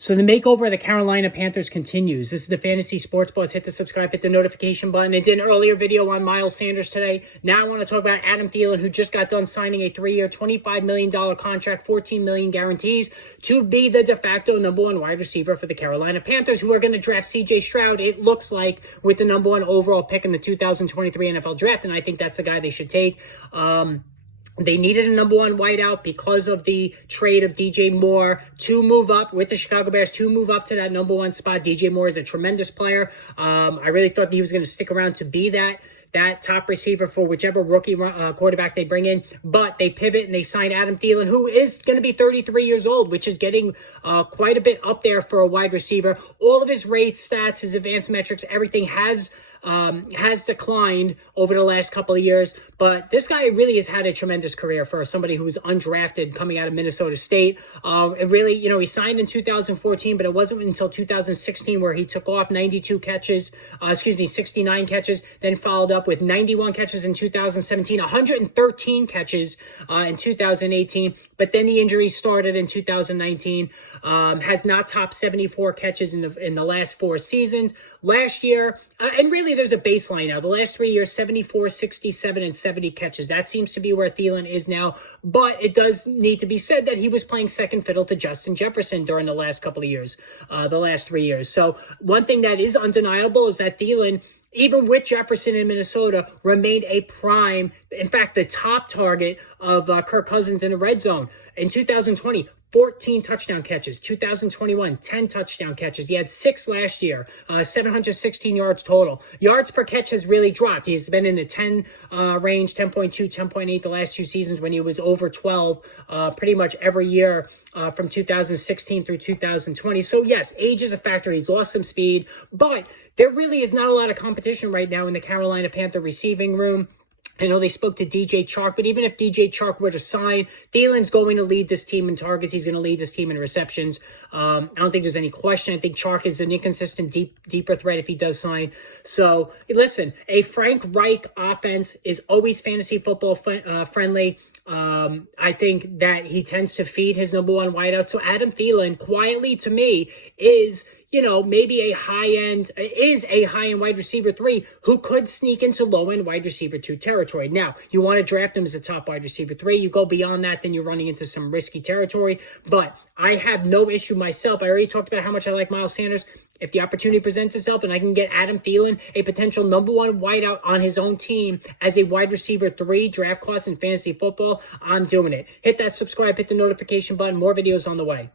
So the makeover of the Carolina Panthers continues. This is the Fantasy Sports Buzz. Hit the subscribe, hit the notification button. I did an earlier video on Miles Sanders today. Now I want to talk about Adam Thielen, who just got done signing a 3-year, $25 million contract, $14 million guarantees to be the de facto #1 wide receiver for the Carolina Panthers, who are going to draft C.J. Stroud, it looks like, with the #1 overall pick in the 2023 NFL Draft, and I think that's the guy they should take. They needed a #1 wideout because of the trade of DJ Moore to move up with the Chicago Bears, to move up to that #1 spot. DJ Moore is a tremendous player. I really thought that he was going to stick around to be that top receiver for whichever rookie quarterback they bring in. But they pivot and they sign Adam Thielen, who is going to be 33 years old, which is getting quite a bit up there for a wide receiver. All of his rates, stats, his advanced metrics, everything has declined over the last couple of years, but this guy really has had a tremendous career for somebody who was undrafted coming out of Minnesota State. It really, he signed in 2014, but it wasn't until 2016 where he took off 69 catches, then followed up with 91 catches in 2017, 113 catches in 2018, but then the injury started in 2019, has not topped 74 catches in the last 4 seasons. Last year, and really there's a baseline now. The last 3 years, 74, 67, and 70 catches. That seems to be where Thielen is now. But it does need to be said that he was playing second fiddle to Justin Jefferson during the last couple of years, the last 3 years. So one thing that is undeniable is that Thielen, even with Jefferson in Minnesota, remained a prime, in fact, the top target of Kirk Cousins in the red zone. In 2020, 14 touchdown catches. 2021, 10 touchdown catches. He had 6 last year, 716 yards total. Yards per catch has really dropped. He's been in the 10 range, 10.2, 10.8 the last 2 seasons when he was over 12 pretty much every year from 2016 through 2020. So yes, age is a factor. He's lost some speed, but there really is not a lot of competition right now in the Carolina Panther receiving room. I know they spoke to DJ Chark, but even if DJ Chark were to sign, Thielen's going to lead this team in targets. He's going to lead this team in receptions. I don't think there's any question. I think Chark is an inconsistent, deeper threat if he does sign. So, listen, a Frank Reich offense is always fantasy football friendly. I think that he tends to feed his #1 wideout. So Adam Thielen, quietly to me, is maybe a high-end wide receiver 3 who could sneak into low-end wide receiver 2 territory. Now, you want to draft him as a top wide receiver 3. You go beyond that, then you're running into some risky territory. But I have no issue myself. I already talked about how much I like Miles Sanders. If the opportunity presents itself and I can get Adam Thielen, a potential #1 wideout on his own team as a wide receiver 3 draft class in fantasy football, I'm doing it. Hit that subscribe, hit the notification button. More videos on the way.